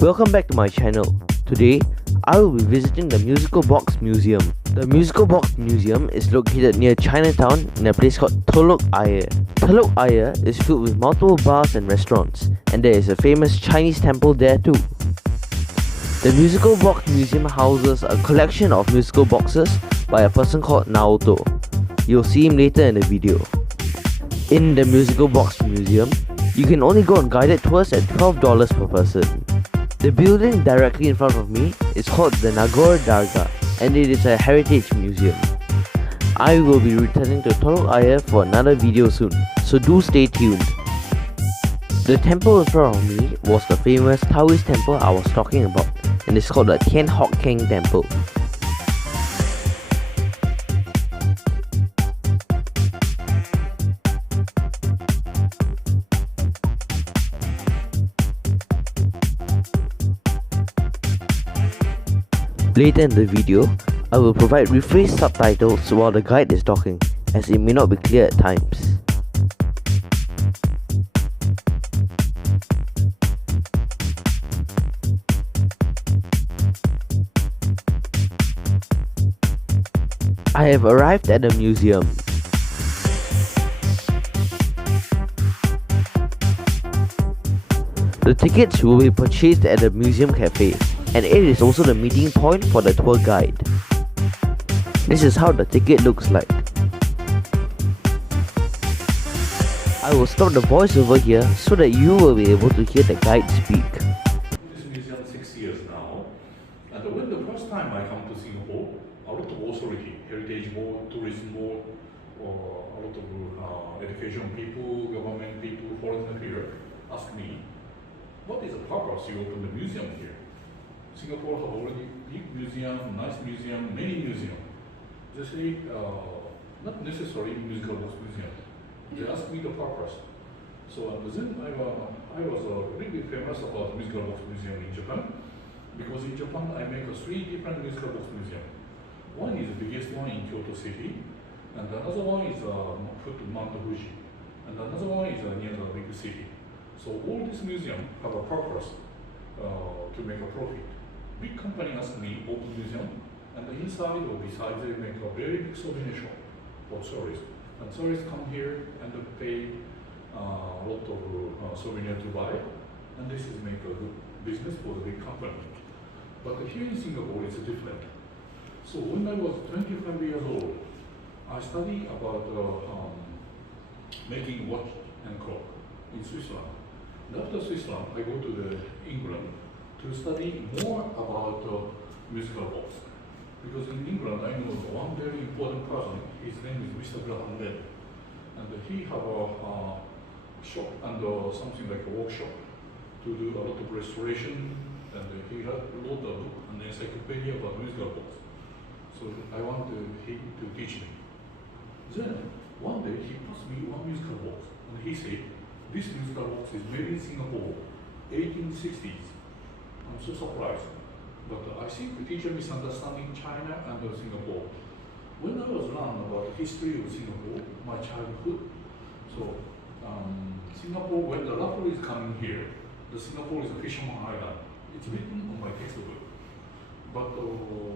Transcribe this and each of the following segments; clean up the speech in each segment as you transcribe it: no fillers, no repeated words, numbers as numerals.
Welcome back to my channel. Today, I will be visiting the Musical Box Museum. The Musical Box Museum is located near Chinatown in a place called Telok Ayer. Telok Ayer is filled with multiple bars and restaurants, and there is a famous Chinese temple there too. The Musical Box Museum houses a collection of musical boxes by a person called Naoto. You'll see him later in the video. In the Musical Box Museum, you can only go on guided tours at $12 per person. The building directly in front of me is called the Nagore Dargah, and it is a heritage museum. I will be returning to Telok Ayer for another video soon, so do stay tuned. The temple in front of me was the famous Taoist temple I was talking about, and it's called the Thian Hock Keng Temple. Later in the video, I will provide rephrased subtitles while the guide is talking, as it may not be clear at times. I have arrived at the museum. The tickets will be purchased at the museum cafe, and it is also the meeting point for the tour guide. This is how the ticket looks like. I will stop the voiceover here so that you will be able to hear the guide speak. This museum 6 years now, and when the first time I come to Singapore, a lot of authority, heritage board, tourism board, or a lot of education people, government people, foreigner here, ask me, what is the purpose you open the museum here? Singapore have already big museum, nice museum, many museums. They say, not necessarily musical box museum. They ask me the purpose. So then I was really famous about musical box museum in Japan, because in Japan I make 3 different musical box museum. One is the biggest one in Kyoto City, and another one is Mount Fuji, and another one is near the big city. So all these museums have a purpose to make a profit. Big company asked me open museum, and the inside or beside they make a very big souvenir shop for tourists. And tourists come here and they pay a lot of souvenir to buy, and this is make a good business for the big company. But here in Singapore it's different. So when I was 25 years old, I studied about making watch and clock in Switzerland. And after Switzerland, I go to England to study more about musical box. Because in England, I know one very important person, his name is Mr. Graham Bell. And he have a shop and something like a workshop to do a lot of restoration. And he wrote a book, an encyclopedia about musical box. So I want him to teach me. Then, one day, he passed me one musical box. And he said, this musical box is made in Singapore, 1860s. I'm so surprised. But I think the teacher misunderstanding China and Singapore. When I was learning about the history of Singapore, my childhood, so Singapore, when the Raffle is coming here, the Singapore is a fisherman island. It's written on my textbook. But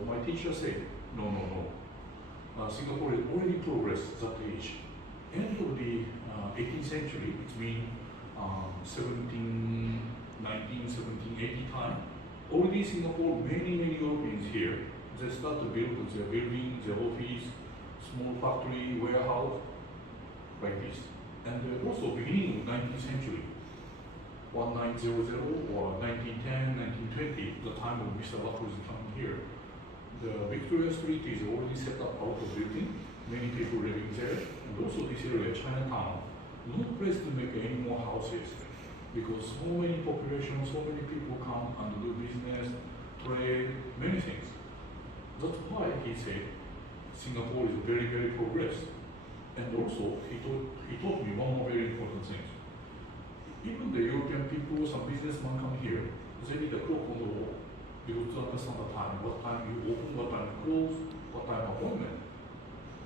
my teacher said, no. Singapore is already progressed that age. End of the 18th century, it means 19, 17, 80 time. Already Singapore, many Europeans here, they start to build their building, their office, small factory, warehouse, like this. And also beginning of 19th century, 1900 or 1910, 1920, the time of Mr. Raffles is coming here. The Victoria Street is already set up out of building, many people living there, and also this area, Chinatown, no place to make any more houses, because so many population, so many people come and do business, trade, many things. That's why he said Singapore is very progressed. And also he taught me one more very important thing. Even the European people, some businessmen come here, they need a clock on the wall, because to understand the time, what time you open, what time you close, what time appointment.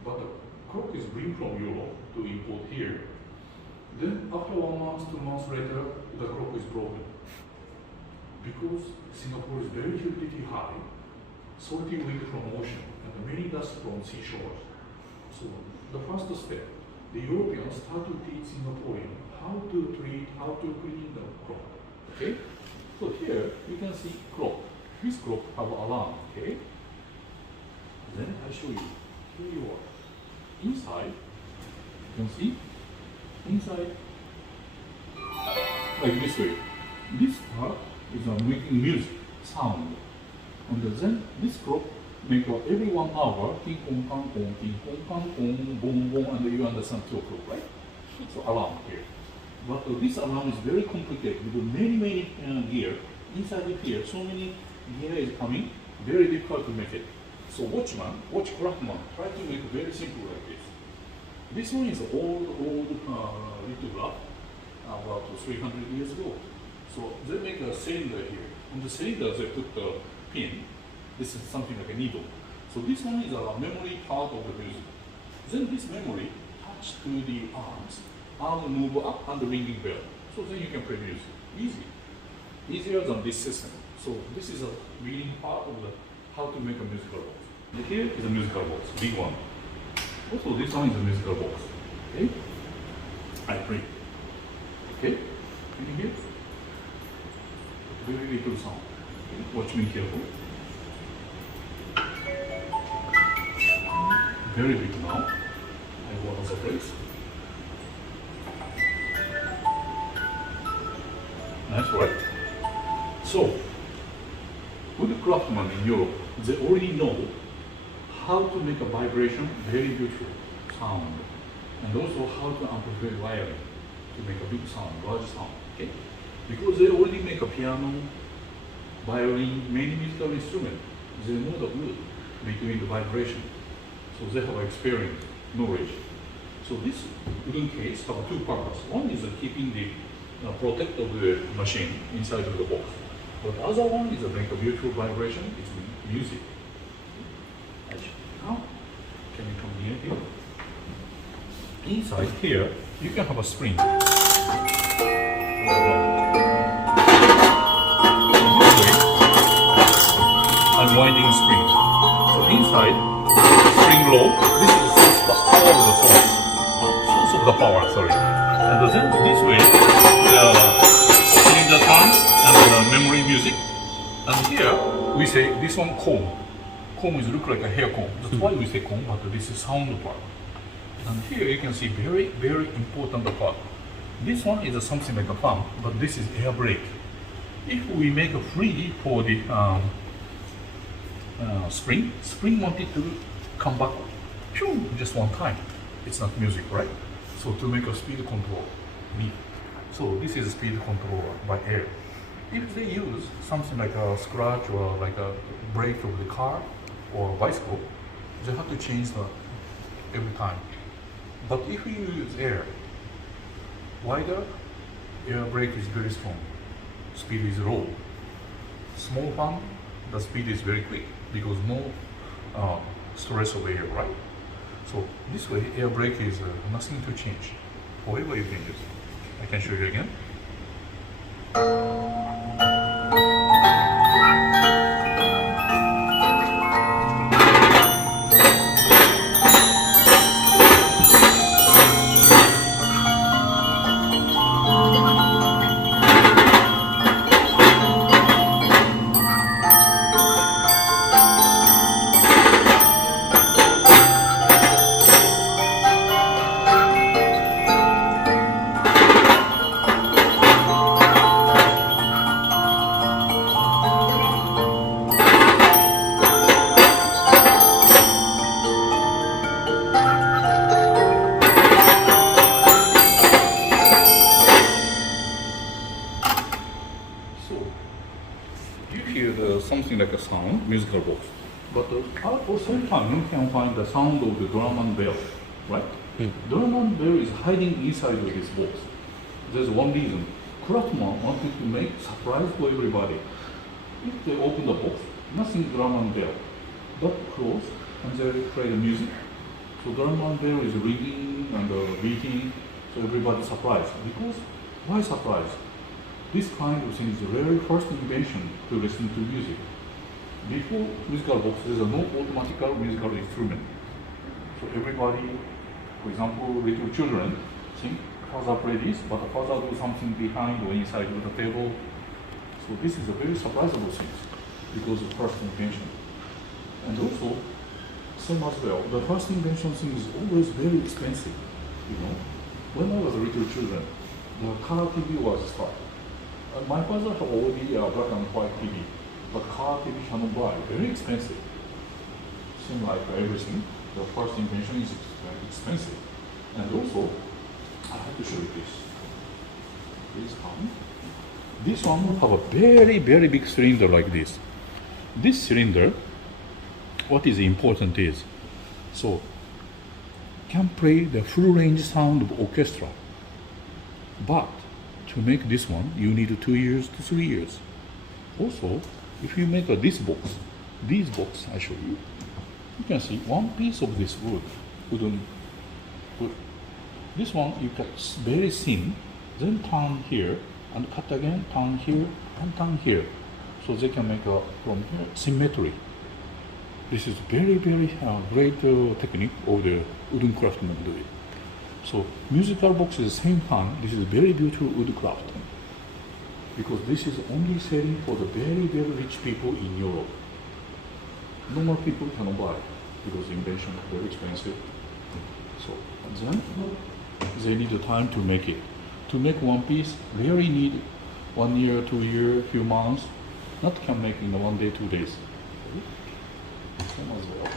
But the clock is bring from Europe to import here. Then after 1 month, 2 months later, the clock is broken. because Singapore is very humidity high, salty wind from ocean, and many dust from seashores. So the first step, the Europeans start to teach Singaporeans how to treat, how to clean the crop. Okay? So here you can see crop. This crop have alarm. Okay? Then I show you. Here you are. Inside, you can see inside like this way. This part is making music, sound. And then this crop make every 1 hour, ting kong kang kong, ting kong kang kong, boom boom, and you understand 2 o'clock, right? So alarm here. But this alarm is very complicated because many gear inside of here. So many gear is coming, very difficult to make it. So watchman, craftsman, try to make it very simple like this. This one is old lithograph about 300 years ago. So they make a cylinder here. On the cylinder they put the pin. This is something like a needle. So this one is a memory part of the music. Then this memory attached to the arms. Arm will move up and the ringing bell. So then you can play music. Easy. Easier than this system. So this is a beginning part of the how to make a musical box. And here is a musical box, big one. Also this one is a musical box. Okay? I play. Okay? Can you hear? Very little sound. Okay? Watch me carefully. Very big now. I go another place. Nice, right? So, with the craftsmen in Europe, they already know how to make a vibration very beautiful sound, and also how to amplify wiring to make a big sound, large sound. Okay? Because they already make a piano, violin, many musical instruments. They know the wood between the vibration. So they have experience, knowledge. So this wooden case have 2 purposes. One is keeping the protect of the machine inside of the box. But the other one is make a beautiful vibration. It's music. Now, can you come near here? Inside here, you can have a spring. Unwinding spring. So inside, spring low. This is the source of the source. Source of the power, sorry. And then this way, the cylinder turn and the memory music. And here we say this one comb. Comb is look like a hair comb. That's why we say comb, but this is sound part. And here you can see very important part. This one is something like a fan, but this is air brake. If we make a free for the spring wanted to come back just one time. It's not music, right? So to make a speed control, so this is a speed control by air. If they use something like a scratch or like a brake of the car or bicycle, they have to change the every time. But if you use air, wider, air brake is very strong, speed is low. Small fan, the speed is very quick because no stress of air, right? So this way, air brake is nothing to change. However you can use it. I can show you again. Something like a sound, musical box. But at the same time, you can find the sound of the drum and bell, right? Drum and bell is hiding inside of this box. There's one reason. Craftsman wanted to make surprise for everybody. If they open the box, nothing drum and bell, but close, and they play the music. So drum and bell is ringing and beating, so everybody's surprised. Because why surprised? this kind of thing is the very first invention to listen to music. Before musical box, there is no automatical musical instrument. So everybody, for example, little children think father play this, but the father do something behind or inside of the table. So this is a very surprisable thing because of first invention. And also, same as well, the first invention thing is always very expensive. You know, when I was a little children, the color TV was start. And my father had already a black and white TV, but color TV cannot buy, very expensive. Seems like everything, the first invention is very expensive. And also, I have to show you this. Please come. This one will have a very, very big cylinder like this. This cylinder, what is important is, so can play the full range sound of orchestra. But to make this one, you need 2 years to 3 years. Also, if you make these box I show you, you can see one piece of this wooden wood. This one you cut very thin, then turn here and cut again, turn here and turn here. So they can make from here symmetry. This is very, very great technique of the wooden craftsmen do it. So musical box is the same time, this is very beautiful woodcraft. Because this is only selling for the very, very rich people in Europe. Normal people cannot buy because the invention is very expensive. So then they need the time to make it. To make one piece, really need 1 year, 2 years, few months. Not can make in 1 day, 2 days. Same as well.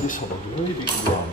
This has a very big drum.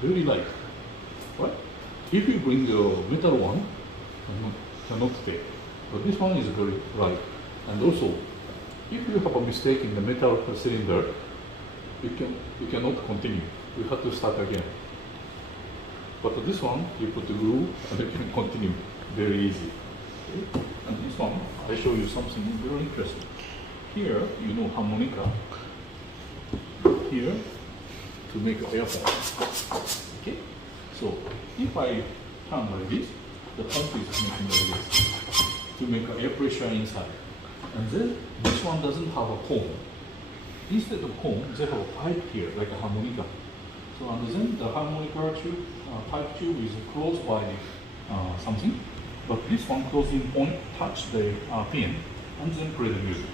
Very light. What? If you bring the metal one, cannot stay. But this one is very light. And also, if you have a mistake in the metal cylinder, you cannot continue. You have to start again. But this one, you put the glue and you can continue very easy. Okay? And this one, I show you something very interesting. Here, you know harmonica. Here, to make an airphone. Okay? So, if I turn like this, the pump is making like this to make air pressure inside. And then this one doesn't have a cone. Instead of cone, they have a pipe here, like a harmonica. So, and then the harmonica tube, pipe tube is closed by something, but this one closing point touch the pin and then play the music.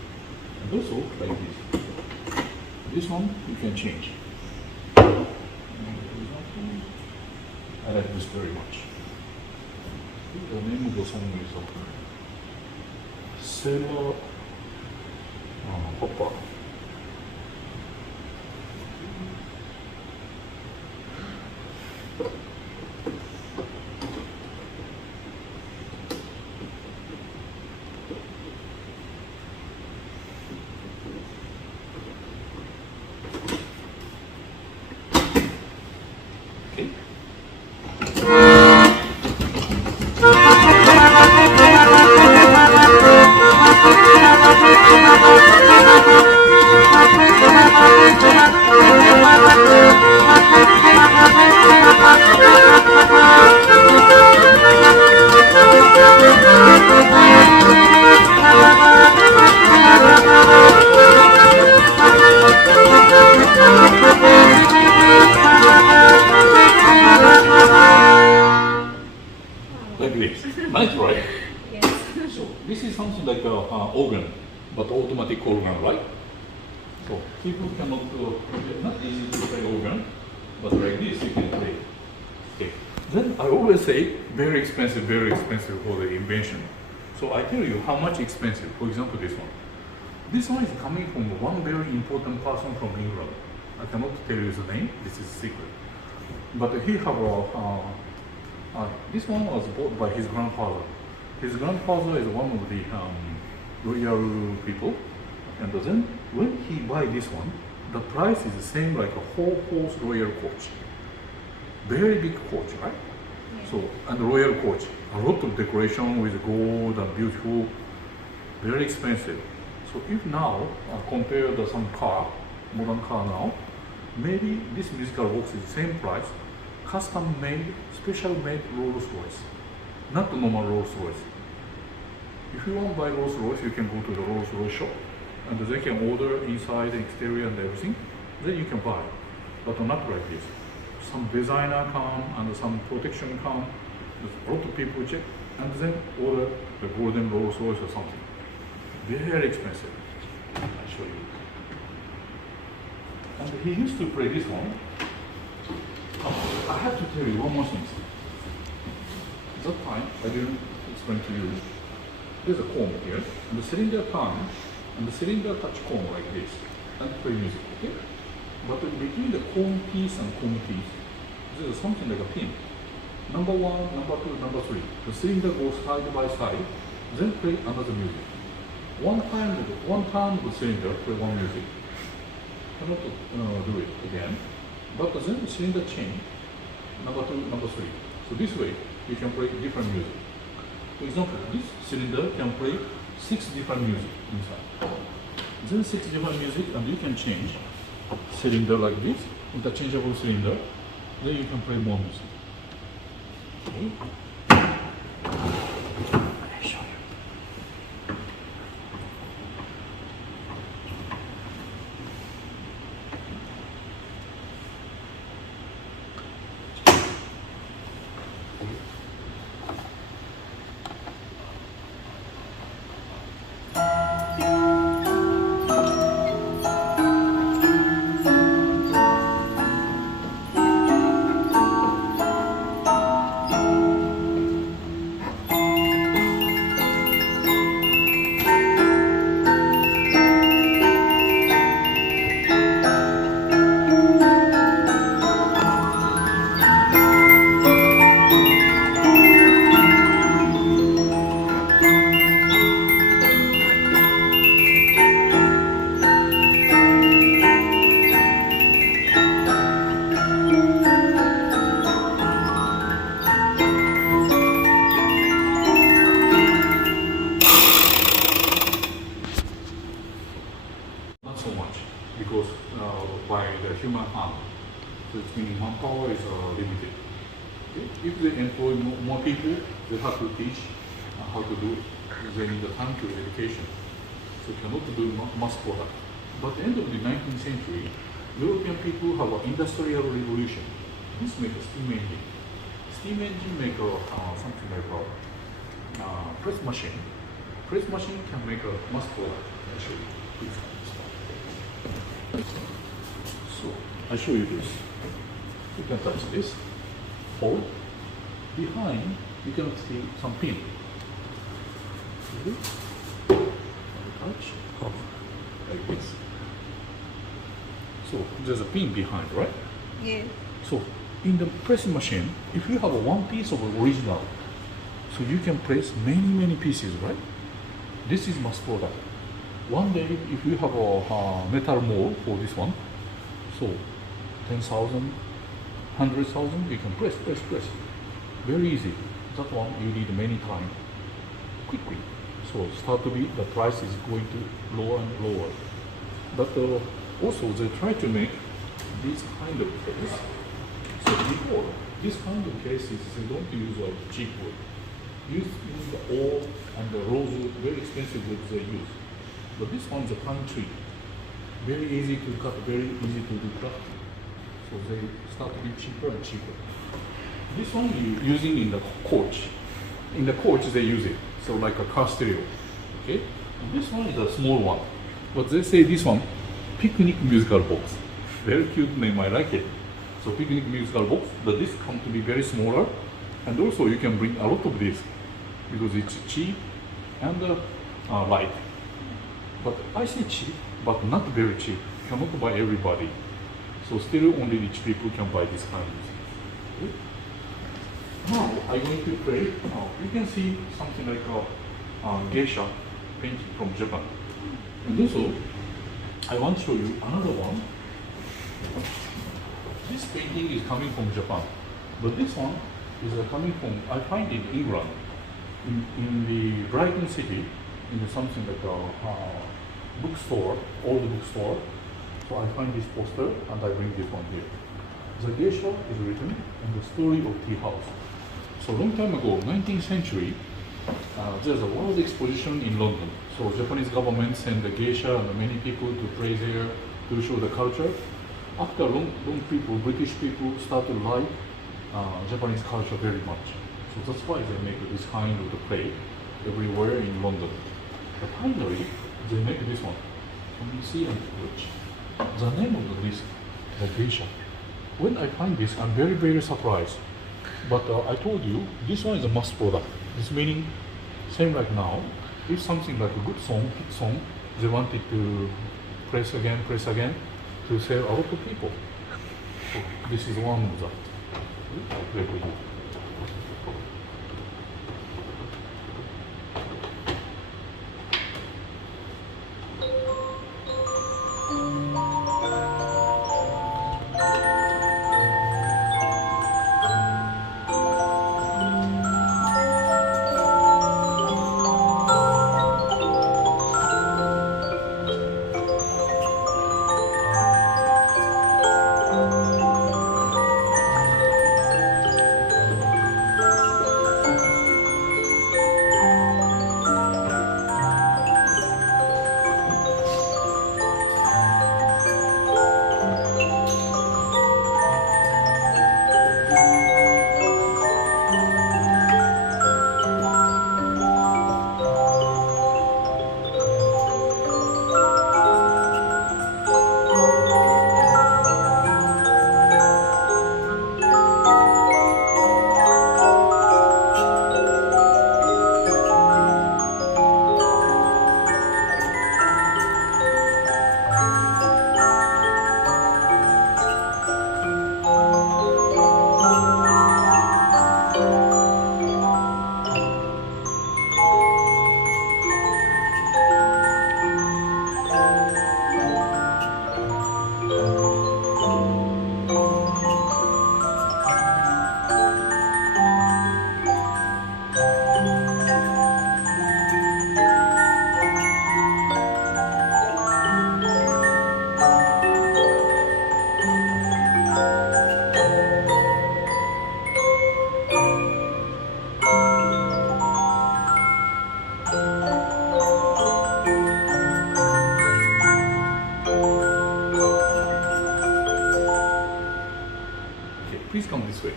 And also like this. This one you can change. I like this very much. The name of the song is Sailor Papa. Okay. like this. Nice, right? Yes. So this is something like a organ, but automatic organ, right? So people cannot not easy to play organ, but like this you can play. Okay. Then I always say very expensive for the invention. So I tell you how much expensive. For example, this one. This one is coming from one very important person from England. I cannot tell you the name. This is secret. But he have this one was bought by his grandfather. His grandfather is one of the royal people, and then when he buy this one, the price is the same like a whole horse royal coach. Very big coach, right? Yeah. So, and royal coach, a lot of decoration with gold and beautiful, very expensive. So if now compare the some car, modern car now, maybe this musical box is the same price, custom made, special made Rolls Royce, not the normal Rolls Royce. If you want to buy Rolls Royce, you can go to the Rolls Royce shop, and they can order inside, exterior, and everything. Then you can buy, but not like this. Some designer come and some protection come. A lot of people check, and then order the golden Rolls Royce or something. Very expensive. I'll show you. And he used to play this one. Oh, I have to tell you one more thing. That time I didn't explain to you. There's a comb here, and the cylinder turn, and the cylinder touch comb like this, and play music, okay? But between the comb piece and comb piece, there's something like a pin. Number 1, number 2, number 3. The cylinder goes side by side, then play another music. One time with the cylinder, play one music. Cannot do it again. But then the cylinder change, number 2, number 3. So this way, you can play different music. For example, this cylinder can play 6 different music inside. Then 6 different music, and you can change cylinder like this, interchangeable cylinder. Then you can play more music. Okay. I'll show you. Not so much, because by the human hand, so it's meaning manpower is limited. Okay? If they employ more people, they have to teach how to do it. They need the time to education. So cannot do mass product. But at the end of the 19th century, European people have an industrial revolution. This make a steam engine. Steam engine make something like a press machine. Press machine can make a mass product. I'll show you. Please. So I show you this. You can touch this. Hold. Behind you can see some pin. See? Touch. Like this. So there's a pin behind, right? Yeah. So in the pressing machine, if you have one piece of original, so you can press many pieces, right? This is mass product. One day, if you have a metal mold for this one, so 10,000, 100,000, you can press. Very easy. That one you need many time, quickly. So start to be, the price is going to lower and lower. But also they try to make this kind of case. So before, this kind of cases, they don't use like cheap wood. Use the old and the rosewood, very expensive wood they use. But this one's a pine tree. Very easy to cut, very easy to do crafting. So they start to be cheaper and cheaper. This one you're using in the coach. in the coach they use it. So like a car stereo. Okay. And this one is a small one. But they say this one, picnic musical box. Very cute name, I like it. So picnic musical box, the disc come to be very smaller, and also you can bring a lot of disc because it's cheap and light. But I say cheap, but not very cheap. Cannot buy everybody. So still only rich people can buy this kind of thing. Okay. Now I'm going to play. Now you can see something like a geisha painting from Japan. And also, I want to show you another one. This painting is coming from Japan, but this one is coming from, I find in England, in the Brighton city, in the something like a bookstore, old bookstore. So I find this poster and I bring this one here. The geisha is written in the story of tea house. So long time ago, 19th century, there's a world exposition in London. So Japanese government sent the geisha and many people to play there to show the culture. After long people, British people started to like Japanese culture very much. So that's why they make this kind of the play everywhere in London. But finally, they make this one. Can you see and watch? The name of the disc, the geisha. When I find this, I'm very, very surprised. But I told you, this one is a mass product. This meaning, same like now, if something like a good song, hit song, they wanted to press again, to sell a lot of people. So this is one of that. I'll play for you. Please come this way.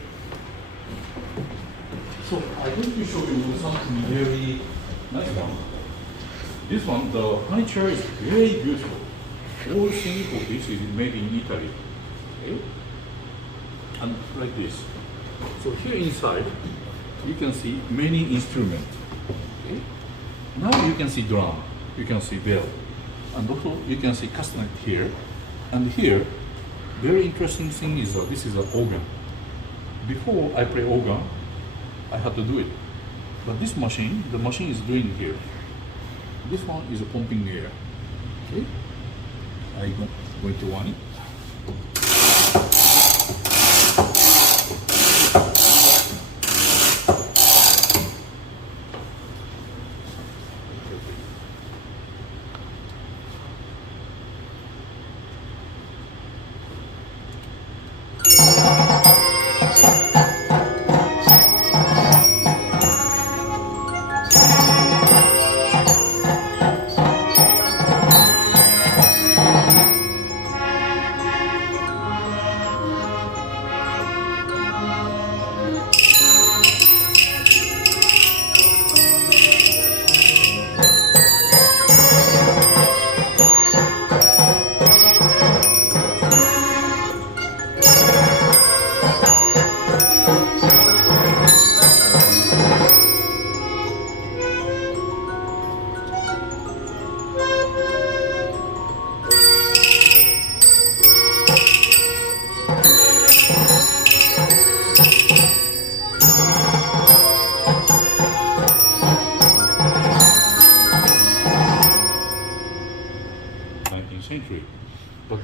So I'm going to show you something very nice one. This one, the furniture is very beautiful. All single piece is made in Italy. Okay? And like this. So here inside, you can see many instruments. Okay? Now you can see drum, you can see bell, and also you can see castanet here. And here, very interesting thing is this is an organ. Before I play organ, I had to do it. But this machine, the machine is doing here. This one is pumping air. Okay? I'm going to run it.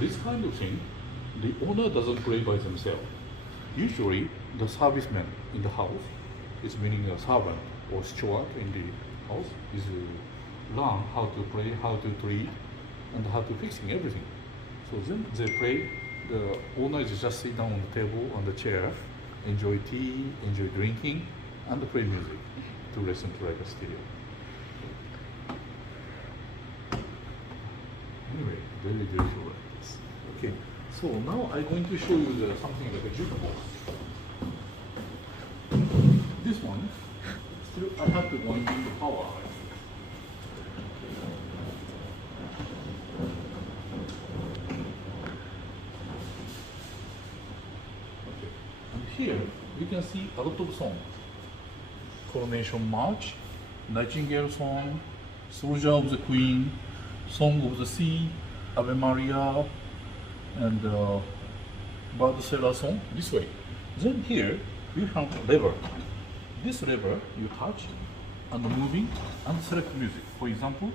this kind of thing, the owner doesn't play by themselves. Usually, the serviceman in the house, is meaning a servant or steward in the house, is learn how to play, how to treat, and how to fixing everything. So then they play. The owner is just sit down on the table, on the chair, enjoy tea, enjoy drinking, and play music to listen to like a stereo. Anyway, very beautiful like this. Okay, so now I'm going to show you something like a jukebox. This one, still I have to wind in the power. Okay, and here we can see a lot of songs. Coronation March, Nightingale Song, Soldier of the Queen, Song of the Sea, Ave Maria, and Bardesella song, this way. Then here we have lever. This lever you touch and moving and select music. For example,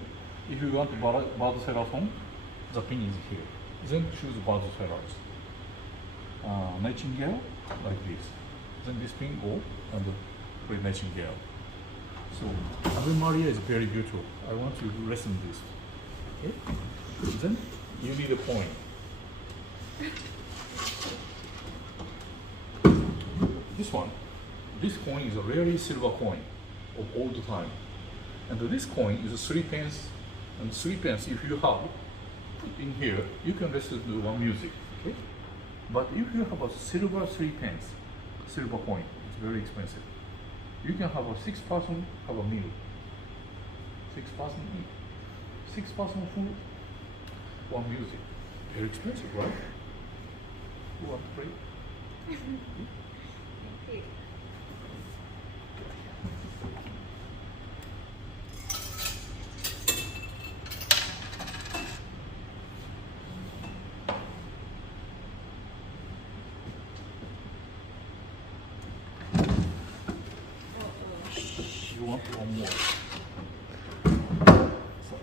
if you want Bardesella song, the pin is here. Then choose Bardesellas. Nightingale, like this. Then this pin go and play Nightingale. So Ave Maria is very beautiful. I want you to listen this. Okay? Then you need a coin. This one. This coin is a very silver coin of all the time. And this coin is 3 pence. And 3 pence, if you have in here, you can listen to one music. Okay? But if you have a silver 3 pence, silver coin, it's very expensive. You can have a 6 person have a meal. 6 person eat. 6 person food, one music. Very expensive, right? Who want to play? You want one more? So,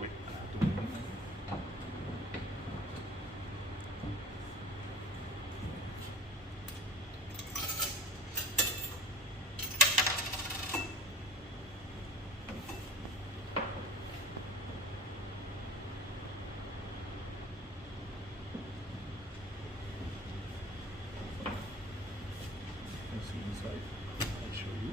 wait, I have to wait. Let's see inside. I'll show you.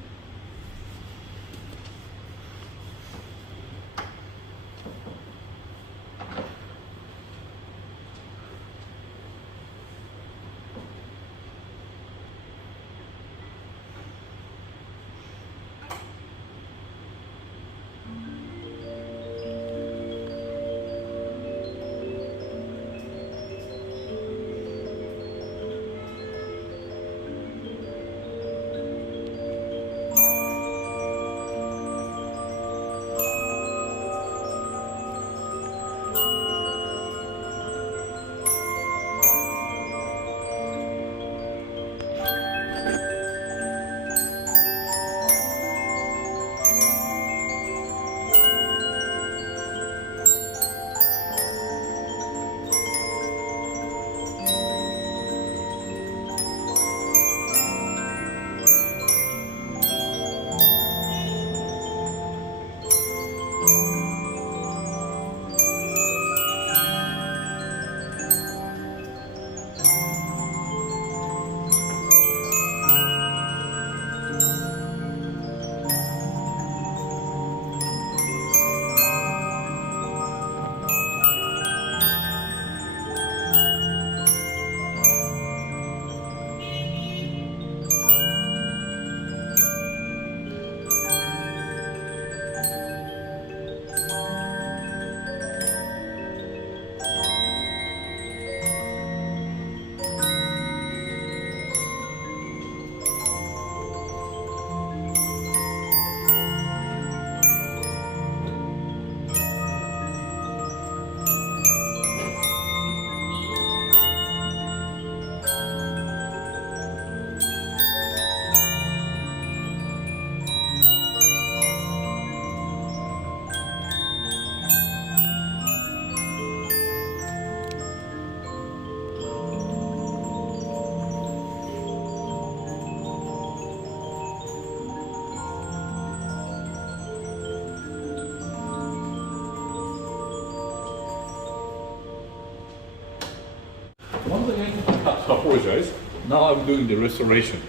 once again, I apologize. Now I'm doing the restoration.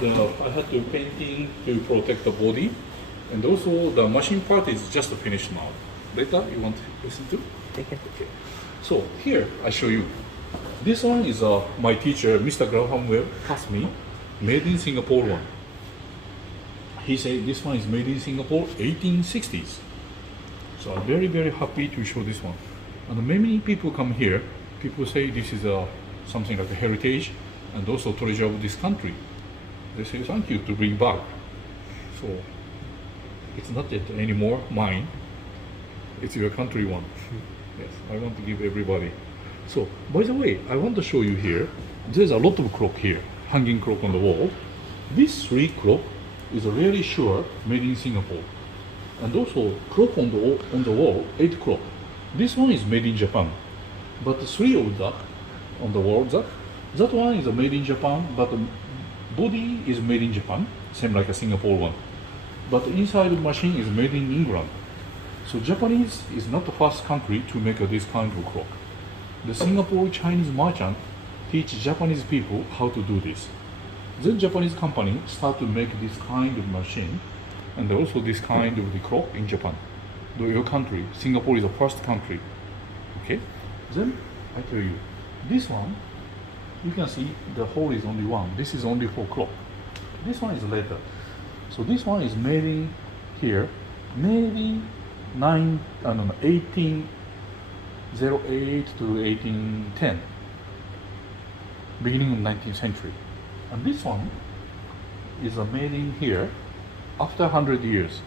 I had to painting to protect the body, and also the machine part is just finished now. Later, you want to listen to? Take it. Okay. So here I show you. This one is my teacher, Mr. Graham Webb, passed me, made in Singapore one. He said this one is made in Singapore, 1860s. So I'm very, very happy to show this one. And many people come here, people say this is something like a heritage and also treasure of this country. They say thank you to bring back. So it's not yet anymore mine, it's your country one. Yes, I want to give everybody. So, by the way, I want to show you here, there's a lot of clock here, hanging clock on the wall. This 3 clock is really sure made in Singapore. And also clock on the wall, 8 clock. This one is made in Japan. But the 3 of that on the wall, that one is made in Japan, but the body is made in Japan, same like a Singapore one. But the inside of the machine is made in England. So Japanese is not the first country to make this kind of clock. The Singapore Chinese merchant teach Japanese people how to do this. Then Japanese company start to make this kind of machine and also this kind of the clock in Japan. Your country, Singapore is the first country. Okay? Then I tell you, this one, you can see the hole is only one. This is only for clock. This one is later. So this one is made in here, maybe 1808 to 1810, beginning of 19th century. And this one is made in here after 100 years,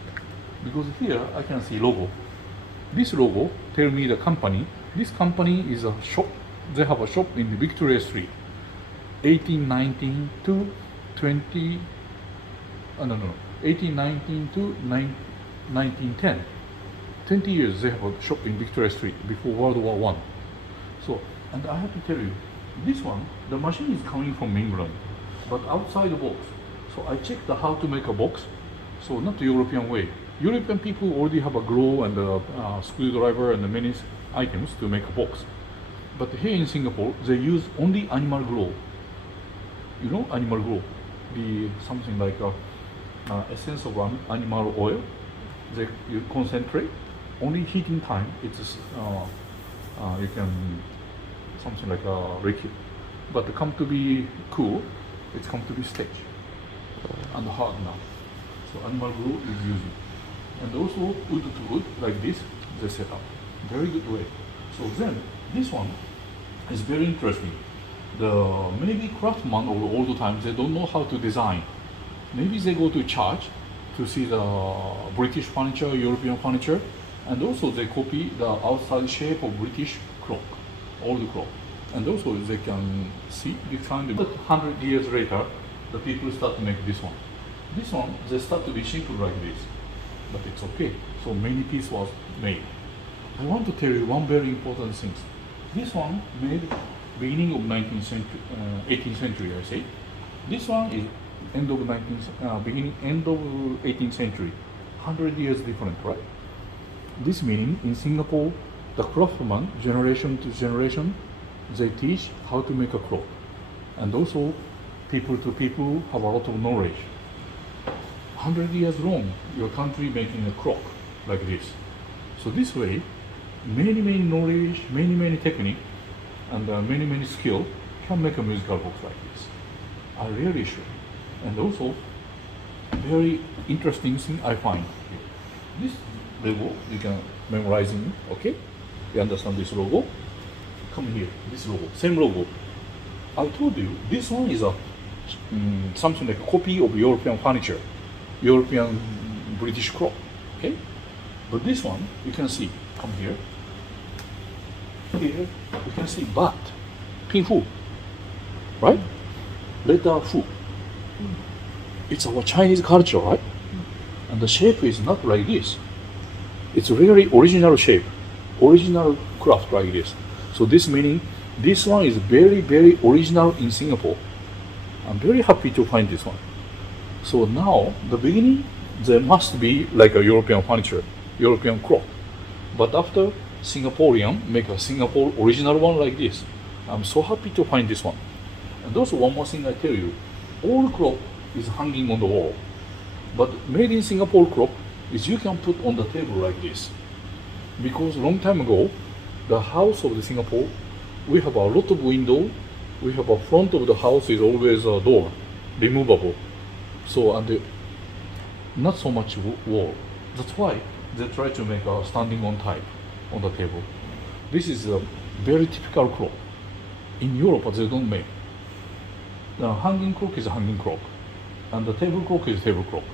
because here I can see logo. This logo tell me the company. This company is a shop. They have a shop in Victoria Street, 1819 to 1819 to 1910. 20 years they have a shop in Victoria Street before World War One. So, and I have to tell you, this one, the machine is coming from England, but outside the box. So I checked how to make a box. So not the European way. European people already have a glue and a screwdriver and many items to make a box. But here in Singapore, they use only animal glue. You know animal glue? Something like essence of animal oil. You concentrate. Only heating time, it's you can something like a liquid. But to come to be cool, it's come to be stretch and hard now. So animal glue is using. And also wood to wood like this, they set up. Very good way. So then this one is very interesting. Maybe craftsmen of all the time, they don't know how to design. Maybe they go to church to see the British furniture, European furniture, and also they copy the outside shape of British clock, old clock. And also they can see this kind of 100 years later, the people start to make this one. This one, they start to be simple like this, but it's okay. So many pieces was made. I want to tell you one very important thing. This one made beginning of 19th century, 18th century, I say. This one is end of 18th century. 100 years different, right? This meaning in Singapore, the craftsman, generation to generation, they teach how to make a clock. And also, people to people have a lot of knowledge. 100 years long, your country making a clock like this. So this way, many knowledge, many technique, and many skill can make a musical box like this. I really should. And also, very interesting thing I find here. This logo, you can memorize it, okay? You understand this logo? Come here, this logo, same logo. I told you, this one is a something like a copy of European furniture, European British clock, okay? But this one, you can see, come here. Here, you can see bat, pin fu, right? Letter fu. It's our Chinese culture, right? And the shape is not like this. It's really original shape, original craft like this. So this meaning, this one is very original in Singapore. I'm very happy to find this one. So now, the beginning, there must be like a European furniture, European clock. But after Singaporean, make a Singapore original one like this. I'm so happy to find this one. And also one more thing I tell you, all clock is hanging on the wall. But made in Singapore clock is you can put on the table like this. Because long time ago, the house of the Singapore, we have a lot of window. We have a front of the house is always a door, removable. So and not so much wall. That's why they try to make a standing on type on the table. This is a very typical clock. In Europe, they don't make. The hanging clock is a hanging clock, and the table clock is table clock.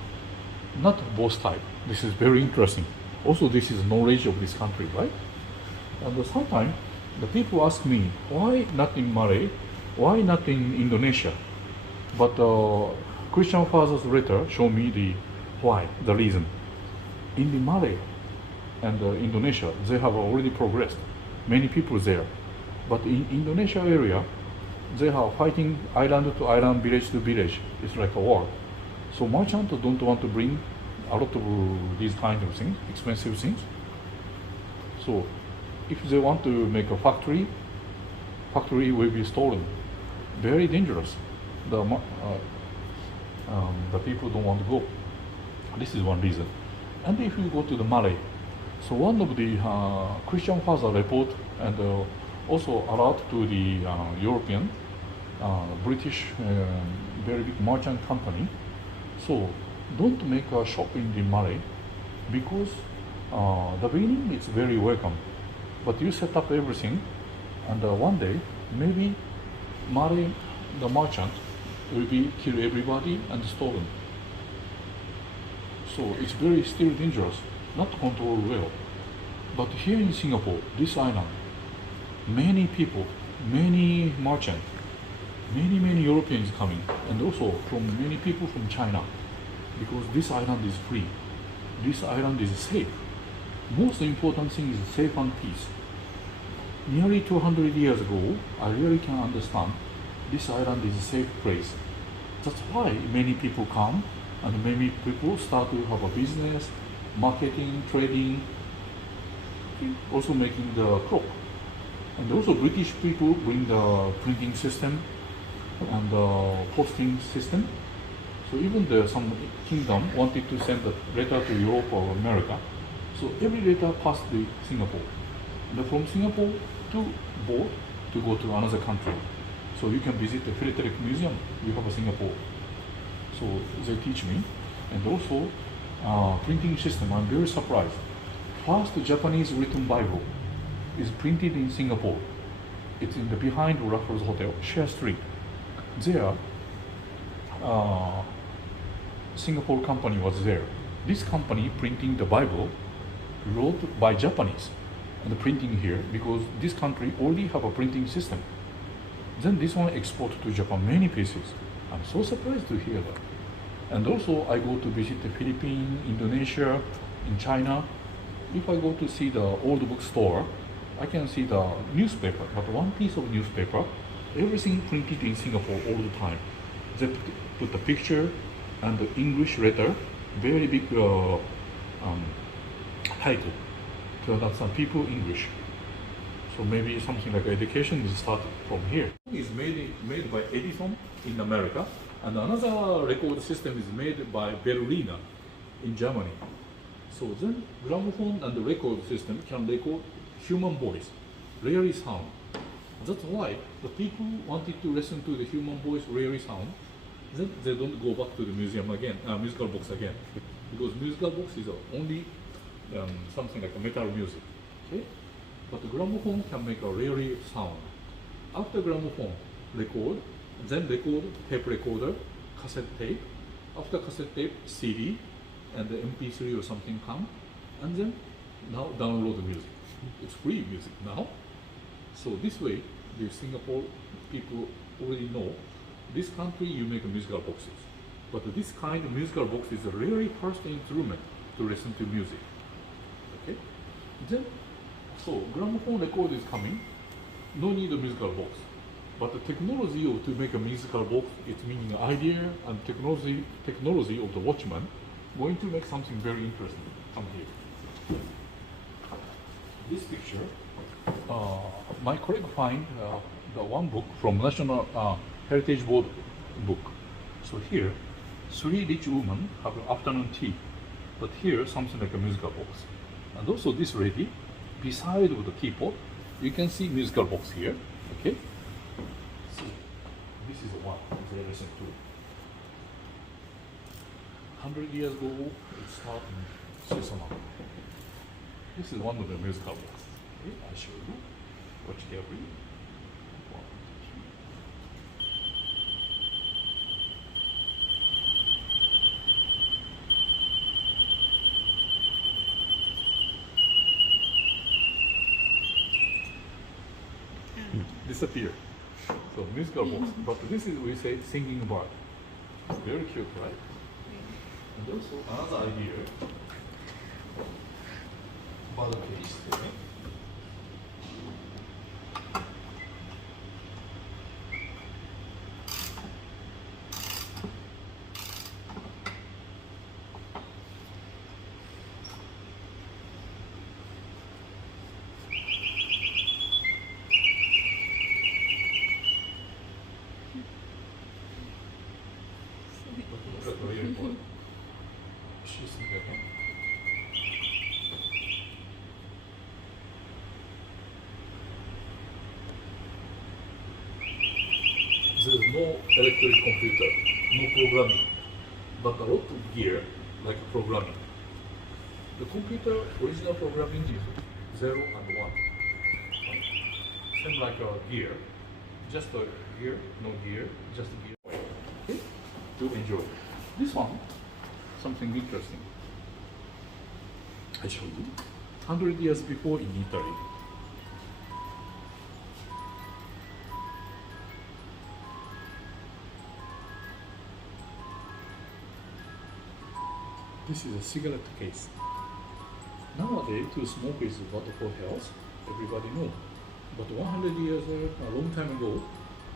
Not both type. This is very interesting. Also, this is knowledge of this country, right? And sometimes the people ask me, why not in Malay? Why not in Indonesia? But Christian Father's letter show me the why, the reason. In the Malay and Indonesia, they have already progressed. Many people there. But in Indonesia area, they are fighting island to island, village to village. It's like a war. So merchants don't want to bring a lot of these kind of things, expensive things. So if they want to make a factory will be stolen. Very dangerous. The people don't want to go. This is one reason. And if you go to the Malay, so one of the Christian Father report and also alert to the European, British, very big merchant company. So don't make a shop in the Malay because the beginning it's very welcome. But you set up everything and one day maybe Malay, the merchant, will be kill everybody and stolen. So it's very still dangerous, not controlled well. But here in Singapore, this island, many people, many merchants, many Europeans coming, and also from many people from China, because this island is free. This island is safe. Most important thing is safe and peace. Nearly 200 years ago, I really can understand this island is a safe place. That's why many people come and many people start to have a business, marketing, trading, also making the clock. And also British people bring the printing system and the posting system. So even some kingdom wanted to send a letter to Europe or America. So every letter passed the Singapore. And from Singapore to boat to go to another country. So you can visit the Philatelic Museum, you have a Singapore. So they teach me. And also printing system, I'm very surprised. First Japanese written Bible is printed in Singapore. It's in the behind Raffles Hotel, Share Street. There, Singapore company was there. This company printing the Bible wrote by Japanese and printing here because this country already have a printing system. Then this one export to Japan many pieces. I'm so surprised to hear that. And also I go to visit the Philippines, Indonesia, in China. If I go to see the old bookstore, I can see the newspaper, but one piece of newspaper, everything printed in Singapore all the time. They put the picture and the English letter, very big title to understand people English. So maybe something like education is started from here. It's made by Edison in America, and another record system is made by Berliner in Germany. So then gramophone and the record system can record human voice, rarely sound. That's why the people wanted to listen to the human voice rarely sound. Then they don't go back to the museum again, musical box again, because musical box is only something like a metal music. Okay? But the gramophone can make a rarely sound. After gramophone, record, then record, tape recorder, cassette tape. After cassette tape, CD, and the MP3 or something come, and then now download the music. It's free music now. So this way, the Singapore people already know, this country you make musical boxes. But this kind of musical box is a really first instrument to listen to music. Okay? Then, so gramophone record is coming, no need a musical box. But the technology to make a musical box, it's meaning idea and technology of the watchman, going to make something very interesting. Come here. This picture, my colleague find one book from National Heritage Board book. So here, three rich women have afternoon tea, but here something like a musical box. And also this lady, beside with the teapot, you can see musical box here. Okay. So this is the one. They listen to. 100 years ago, it started in Susanna. This is one of the musical box. Okay, I show you. Watch carefully. One, two. Disappear. So musical box, but this is we say singing bird. It's very cute, right? And also another idea. Bird cage. Very important. She's again. There is no electric computer, no programming, but a lot of gear like programming. The computer original programming is 0 and 1. Same like a gear, just a gear, no gear, just a gear. Okay? To enjoy. This one, something interesting. I show you. 100 years before in Italy. This is a cigarette case. Nowadays, to smoke is bad for health. Everybody knows. But 100 years, a long time ago,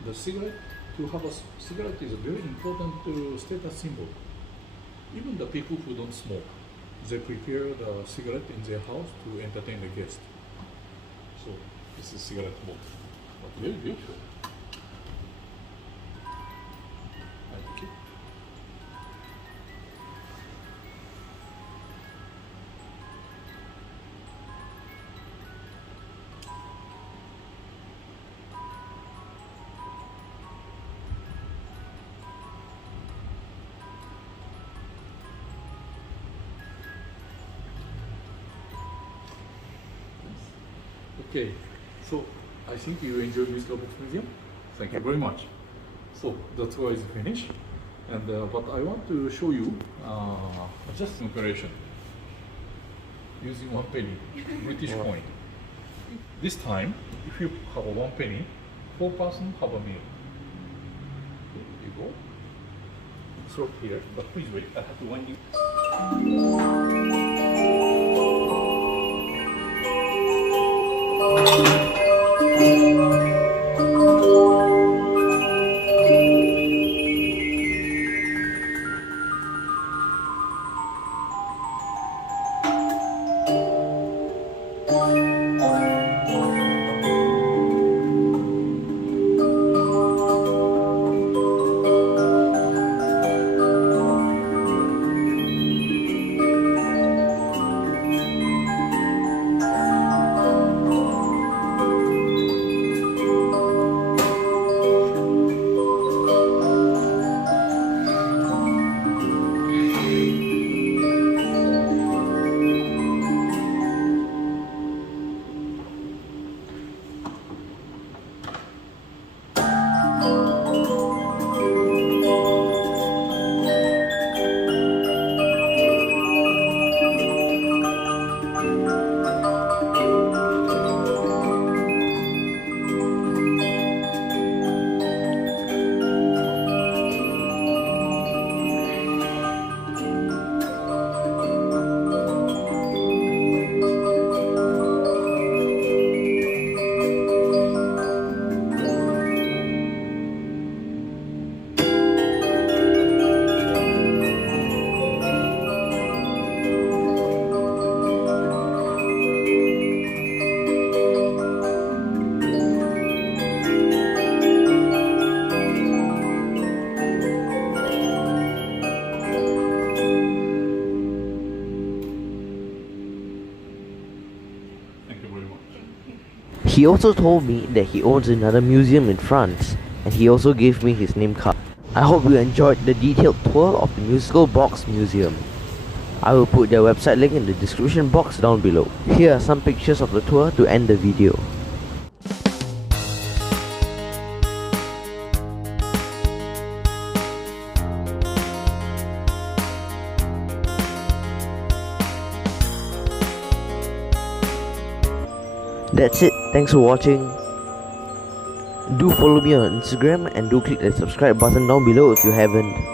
the cigarette, to have a cigarette is a very important status symbol. Even the people who don't smoke, they prepare the cigarette in their house to entertain the guest. So this is cigarette box, but very beautiful. I like it. Okay, so I think you enjoyed Musical Box Museum. Thank you very much. So the tour is finished, and but I want to show you just an operation using 1 penny British coin. This time, if you have 1 penny, 4 person have a meal. You go. Throw here, but please wait. I have to wind you. He also told me that he owns another museum in France, and he also gave me his name card. I hope you enjoyed the detailed tour of the Musical Box Museum. I will put their website link in the description box down below. Here are some pictures of the tour to end the video. That's it, thanks for watching. Do follow me on Instagram and do click the subscribe button down below if you haven't.